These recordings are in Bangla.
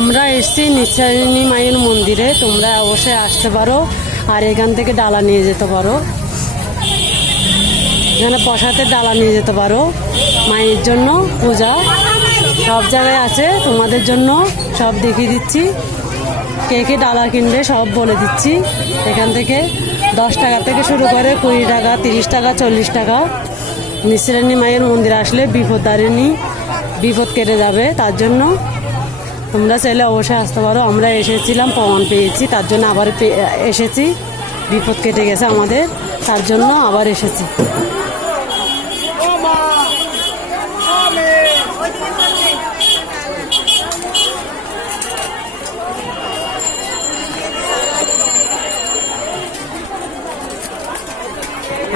আমরা এসেছি নিশ্চারিণী মায়ের মন্দিরে, তোমরা অবশ্যই আসতে পারো আর এখান থেকে ডালা নিয়ে যেতে পারো। এখানে প্রসাদের ডালা নিয়ে যেতে পারো। মায়ের জন্য পূজা সব জায়গায় আছে, তোমাদের জন্য সব দেখিয়ে দিচ্ছি। কে কে ডালা কিনবে সব বলে দিচ্ছি। এখান থেকে 10 টাকা থেকে শুরু করে 20 টাকা, 30 টাকা, 40 টাকা। নিশ্চারিণী মায়ের মন্দির আসলে বিপদ কেটে যাবে, তার জন্য তোমরা চাইলে অবশ্যই আসতে পারো। আমরা এসেছিলাম, প্রমাণ পেয়েছি, তার জন্য আবার এসেছি। বিপদ কেটে গেছে আমাদের, তার জন্য আবার এসেছি।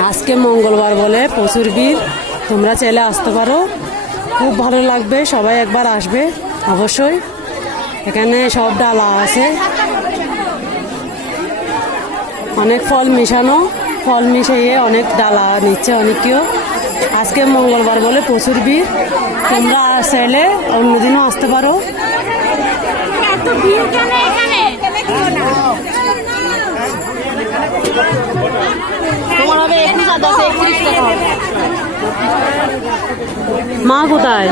আজকে মঙ্গলবার বলে প্রচুর ভিড়, তোমরা চাইলে আসতে পারো, খুব ভালো লাগবে। সবাই একবার আসবে অবশ্যই। এখানে সব ডালা আছে, অনেক ফল মিশানো, ফল মিশিয়ে অনেক ডালা নিচ্ছে অনেকেও। আজকে মঙ্গলবার বলে প্রচুর ভিড়, তোমরা চাইলে অন্যদিনও আসতে পারো। মা কোথায়?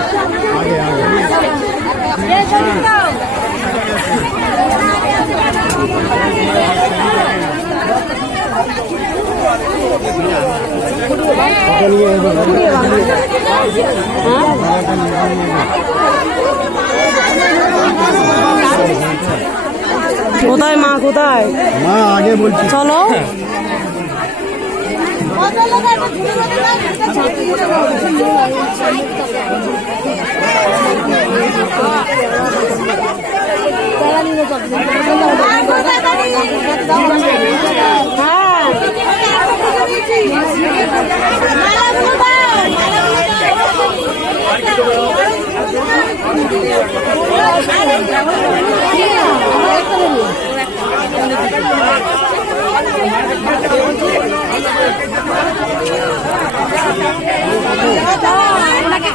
কোথায় মা, কোথায় মা? আগে বলছি চলো।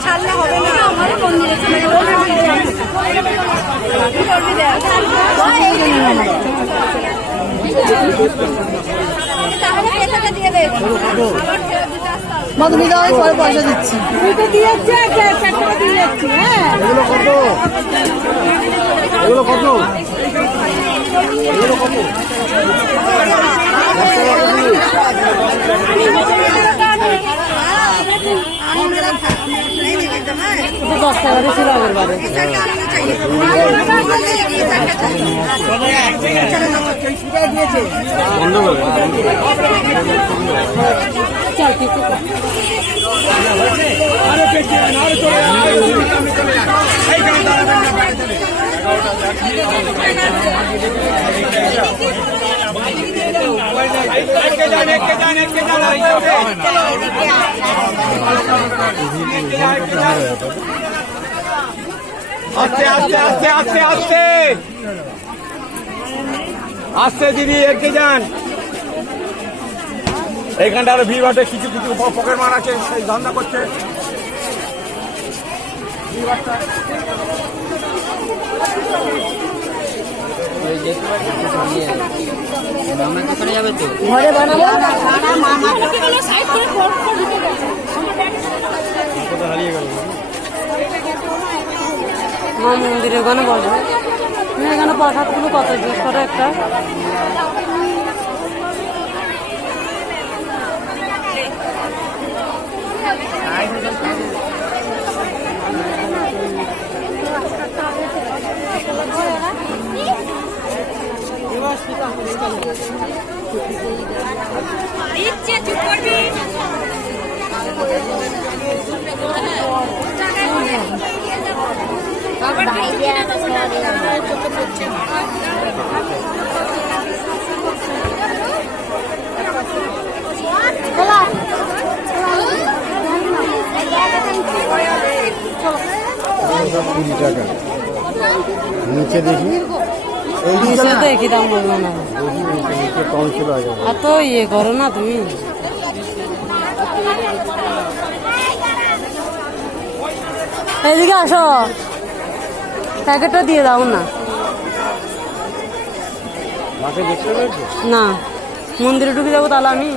ছাড়লে হবে না, আমার মন্দিরে তুমি যাওয়ার পরে পয়সা দিচ্ছি। এগুলো কত? এগুলো কত? 10 টাকা ছিল আগের বারে। আস্তে আস্তে আস্তে আস্তে আস্তে আস্তে দিদি, এগিয়ে যান। এইখানটা আরো ভিড় ভাটে, কিছু কিছু পকেট মার আছে, সেই ধান্দা করছে। ঘরে বানাবো মা মন্দিরে ওখানে বলো, এখানে প্রসাদগুলো কত জিজ্ঞেস করো একটা। টাকা নিচে দেখি, তো একই দাম বললো না, কম ছিল আগে। এত ইয়ে করো না তুমি। এদিকে আসো, প্যাকেটটা দিয়ে দাও না। মাকে দেখতে পেয়েছো? না, মন্দিরে ঢুকে যাবো তাহলে আমি।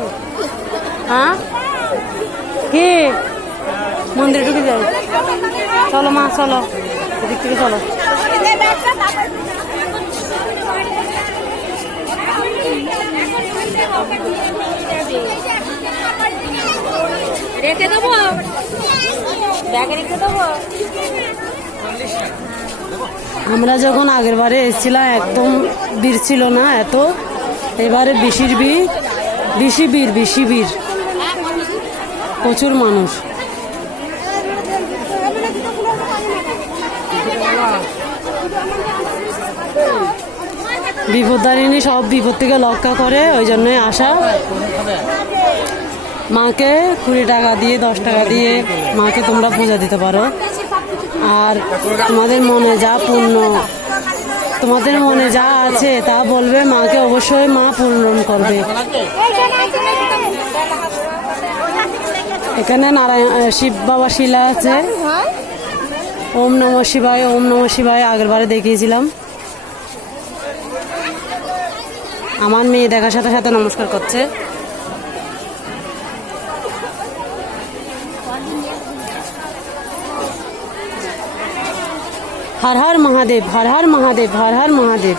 হ্যাঁ কি মন্দিরে ঢুকে যাই? চলো মা, চলো এদিক থেকে চলো। রেখে দেবো, ব্যাগে রেখে দেবো। আমরা যখন আগের বারে এসেছিলাম একদম ভিড় ছিল না এত, এবারে বেশির ভিড়, বেশি ভিড়, প্রচুর মানুষ। বিপদদারিণী সব বিপদ থেকে রক্ষা করে, ওই জন্যই আসা। মাকে 20 টাকা দিয়ে 10 টাকা দিয়ে মাকে তোমরা পূজা দিতে পারো। আর তোমাদের মনে যা পূর্ণ, তোমাদের মনে যা আছে তা বলবে, মাকে অবশ্যই মা পূরণ করবে। এখানে নারায়ণ শিব বাবা শিলা আছে। ওম নমঃ শিবায়, ওম নমঃ শিবায় আগের বারে দেখিয়েছিলাম। আমার মেয়ে দেখার সাথে সাথে নমস্কার করছে। হর হর মহাদেব, হর হর মহাদেব, হর হর মহাদেব।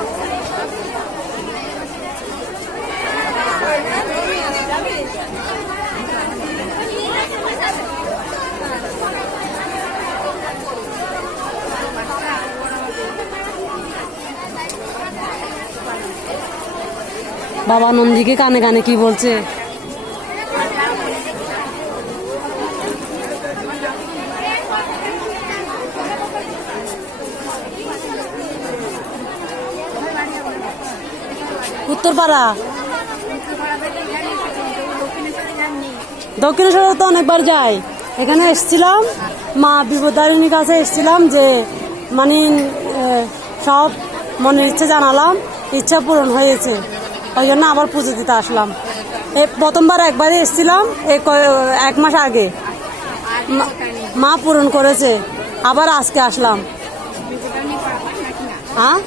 বাবা নন্দীকে কানে কানে কি বলছে? উত্তরপাড়া, দক্ষিণেশ্বরে তো অনেকবার যাই। এখানে এসছিলাম মা বিপদারিণীর কাছে এসছিলাম, যে মানে সব মনের ইচ্ছে জানালাম, ইচ্ছা পূরণ হয়েছে, ওই জন্য আবার পুজো দিতে আসলাম। প্রথমবার একবারই এসছিলাম 1 মাস আগে, মা পূরণ করেছে, আবার আজকে আসলাম। হ্যাঁ,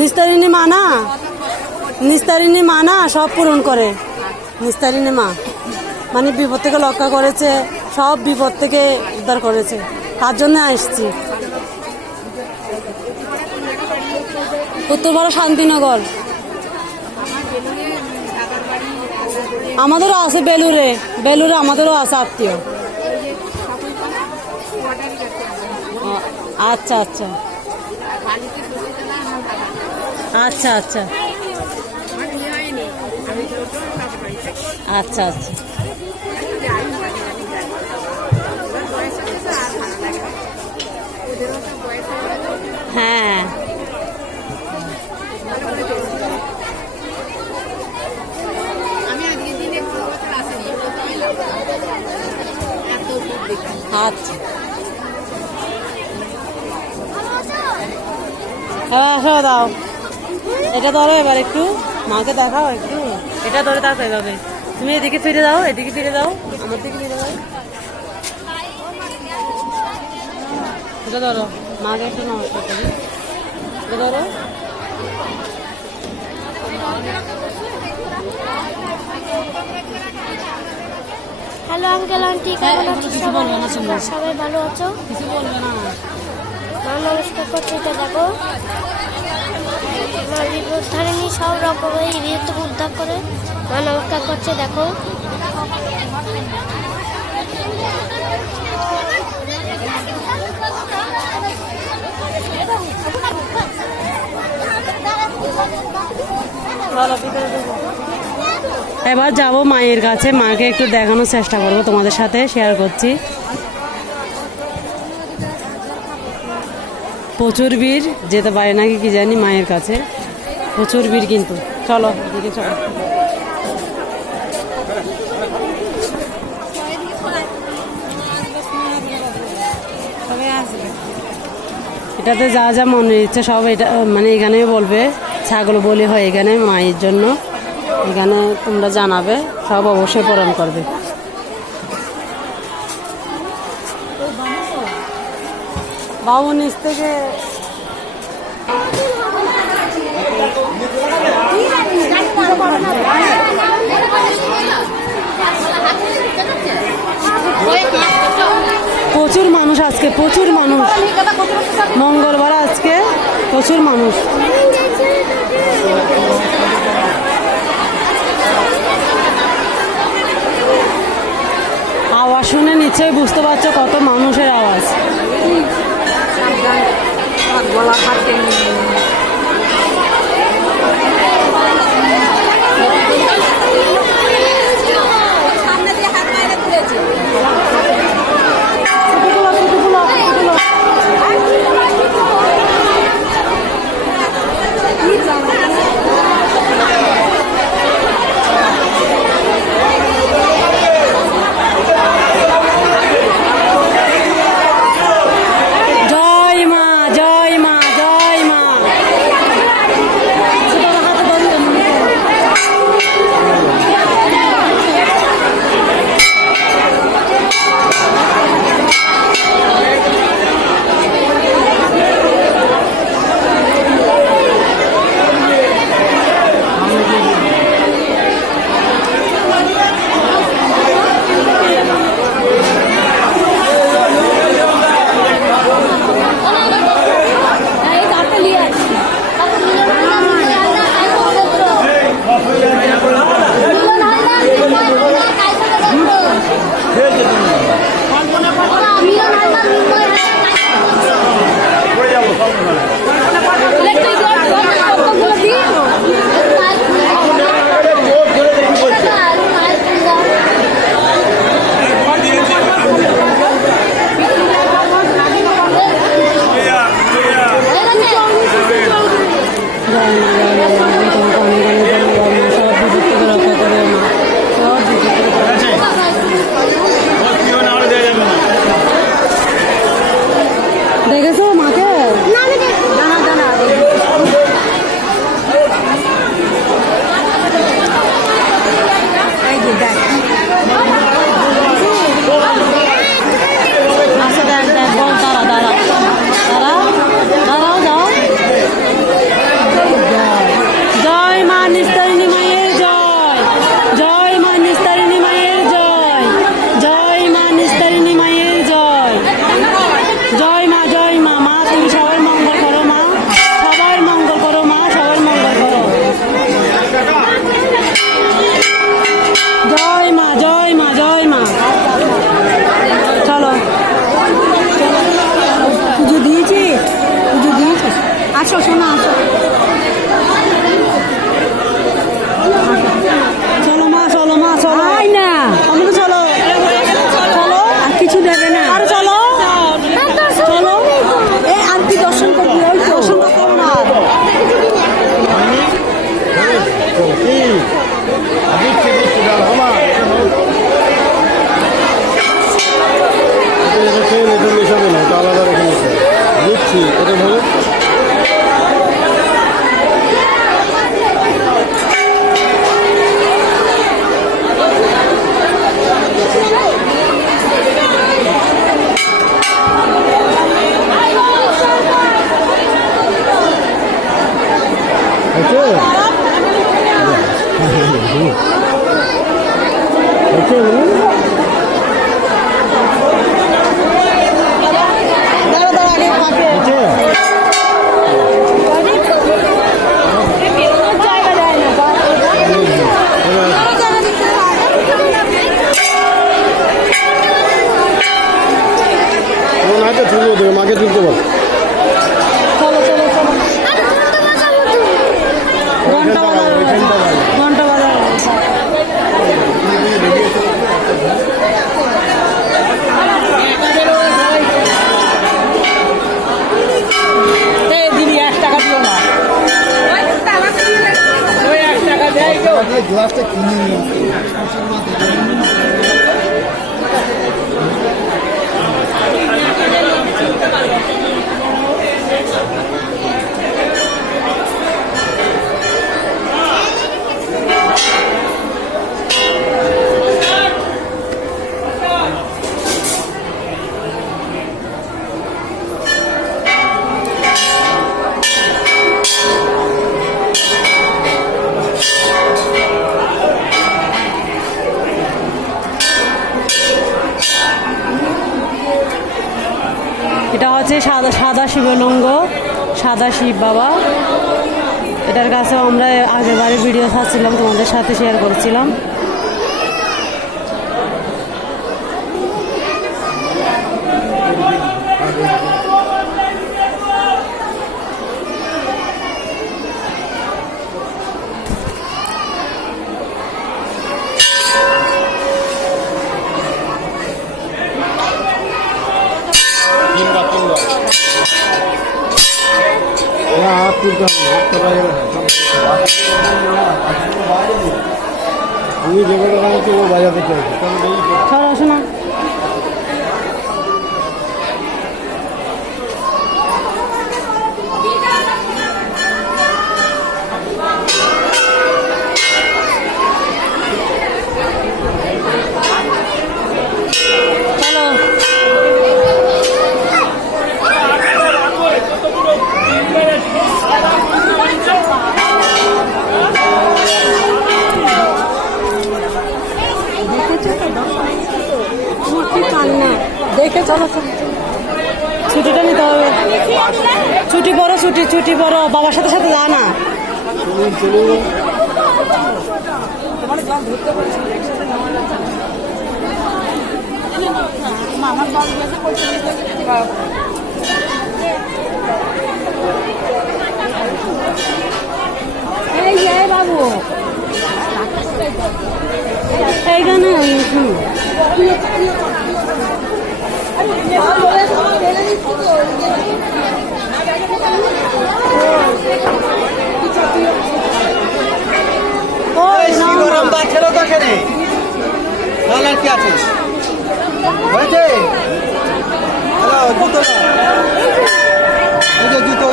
নিস্তারিণী মা না, নিস্তারিণী মা না, সব পূরণ করে। নিস্তারিণী মা মানে বিপদ থেকে রক্ষা করেছে, সব বিপদ থেকে উদ্ধার করেছে, তার জন্য আসছি। উত্তরপাড়া শান্তিনগর, আমাদেরও আছে বেলুরে, বেলুরে আমাদেরও আছে আত্মীয়। আচ্ছা আচ্ছা আচ্ছা আচ্ছা আচ্ছা আচ্ছা। হ্যাঁ, আচ্ছা হ্যাঁ দাও, এটা ধরো এবার একটু, মাকে দেখাও একটু, এটা ধরে থাকো এভাবে। তুমি এদিকে ফিরে দাও, এদিকে ফিরে দাও, আমার দিকে ফিরে দাও। এটা ধরো, মাকে একটু নমস্কার করি, এটা ধরো। হ্যালো আঙ্কেল আন্টি, কেমন আছো? সবাই ভালো আছো? কিছু বলবে না। মা নমস্কার করছি, এটা দেখো। মা বিপদধারিণী সব রকমের ইরিয়ত উদ্ধার করে, মা নমস্কার করছে, দেখো। এবার যাব মায়ের কাছে, মাকে একটু দেখানোর চেষ্টা করবো, তোমাদের সাথে শেয়ার করছি। প্রচুর ভিড়, যেতে পারে নাকি কি জানি মায়ের কাছে, প্রচুর ভিড় কিন্তু। চলো এদিকে চলো। এটাতে যা যা মনে ইচ্ছে সব এটা মানে এখানে বলবে, ছাগল বলি হয় এখানে মায়ের জন্য, এখানে তোমরা জানাবে, সব অবশ্যই পূরণ করবে। বাবু নিচ থেকে প্রচুর মানুষ আজকে, প্রচুর মানুষ। মঙ্গলবার আজকে প্রচুর মানুষ। আওয়াজ শুনে নিশ্চয়ই বুঝতে পারছো কত মানুষের আওয়াজ। দেখেছো মাকে? আচ্ছা দেখ দেখ, বল, দাঁড়া দাঁড়া দাঁড়া দাঁড়াও, যাও। জয় মা নিস্তারিণী মায়ের জয়, জয় মা নিস্তারিণী মায়ের জয়, জয় মা নিস্তারিণী মায়ের জয়, জয় মা, জয় মা। মা তুমি সবার মঙ্গল করো মা, সবার মঙ্গল করো মা, সবার মঙ্গল করো। জয় মা, জয় মা, জয় মা। চলো, পুজো দিয়েছি, পুজো দিয়েছি। আসো শোনো, আসো। চলো মা, চলো মা, চলো না, আমি তো চলো, চলো, আর কিছু দেবে না, আর চলো চলো। এ আন্টি দর্শন করবি, ওই তো দর্শন করতে হবে না। মেশাবে না, এটা আলাদা রেখে মেশাবে। দিচ্ছি এটা ভালো। মাকে তুলতে বল। চলো চলো চলো, ঘন্টা বাজার, ঘন্টা বাজার। দিদি 1 টাকা দিও না, ওই 1 টাকা দেয় তো। গ্লাসটা কিনে নিয়ে এটা হচ্ছে সাদা সাদা শিবলিঙ্গ, সাদা শিব বাবা। এটার কাছে আমরা আগের বারে ভিডিও ছাড়ছিলাম, তোমাদের সাথে শেয়ার করেছিলাম। হাত তুলতে হবে, হাতটা বাইরে রাখো। আমি যেগুলো বানাচ্ছি ও বাজাতে চাইছি, কারণ এই চলো আসো না। চলো দেখে চলো ছুটিটা নিতে হবে। ছুটি পড়ো বাবার সাথে সাথে যা না। বাবু এইখানে খেলো তো খেলে আর কি আছে হয়েছে। হ্যালো জুতো না, ওই যে জুতো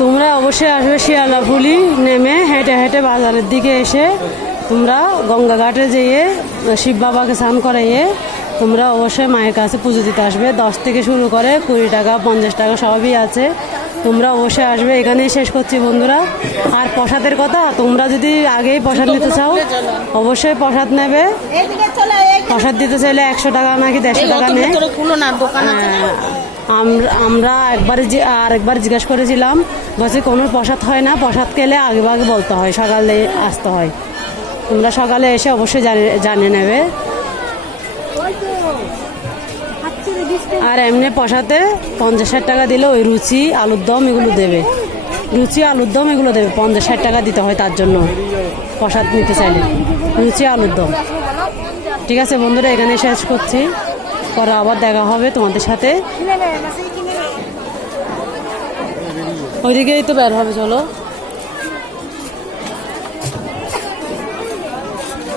তোমরা অবশ্যই আসবে শিয়ালাফুলি নেমে হেঁটে হেঁটে বাজারের দিকে এসে তোমরা গঙ্গা ঘাটে যেয়ে শিব বাবাকে স্নান করাইয়ে তোমরা অবশ্যই মায়ের কাছে পুজো দিতে আসবে। 10 থেকে শুরু করে 20 টাকা 50 টাকা সবই আছে, তোমরা অবশ্যই আসবে। এখানেই শেষ করছি বন্ধুরা। আর প্রসাদের কথা, তোমরা যদি আগেই প্রসাদ নিতে চাও অবশ্যই প্রসাদ নেবে। প্রসাদ দিতে চাইলে 100 টাকা নাকি 150 টাকা নেয়। আমরা আরেকবার জিজ্ঞাসা করেছিলাম, বলছি কোনো প্রসাদ হয় না, প্রসাদ খেলে আগে বলতে হয়, সকালে আসতে হয়। তোমরা সকালে এসে অবশ্যই জানিয়ে নেবে। আর এমনি প্রসাদে 50-60 টাকা দিলে ওই রুচি আলুর দম এগুলো দেবে, 50-60 টাকা দিতে হয় তার জন্য প্রসাদ নিতে চাইলে, রুচি আলুর দম। ঠিক আছে বন্ধুরা, এখানে শেষ করছি, পরে আবার দেখা হবে তোমাদের সাথে। ওইদিকেই তো বের হবে, চলো।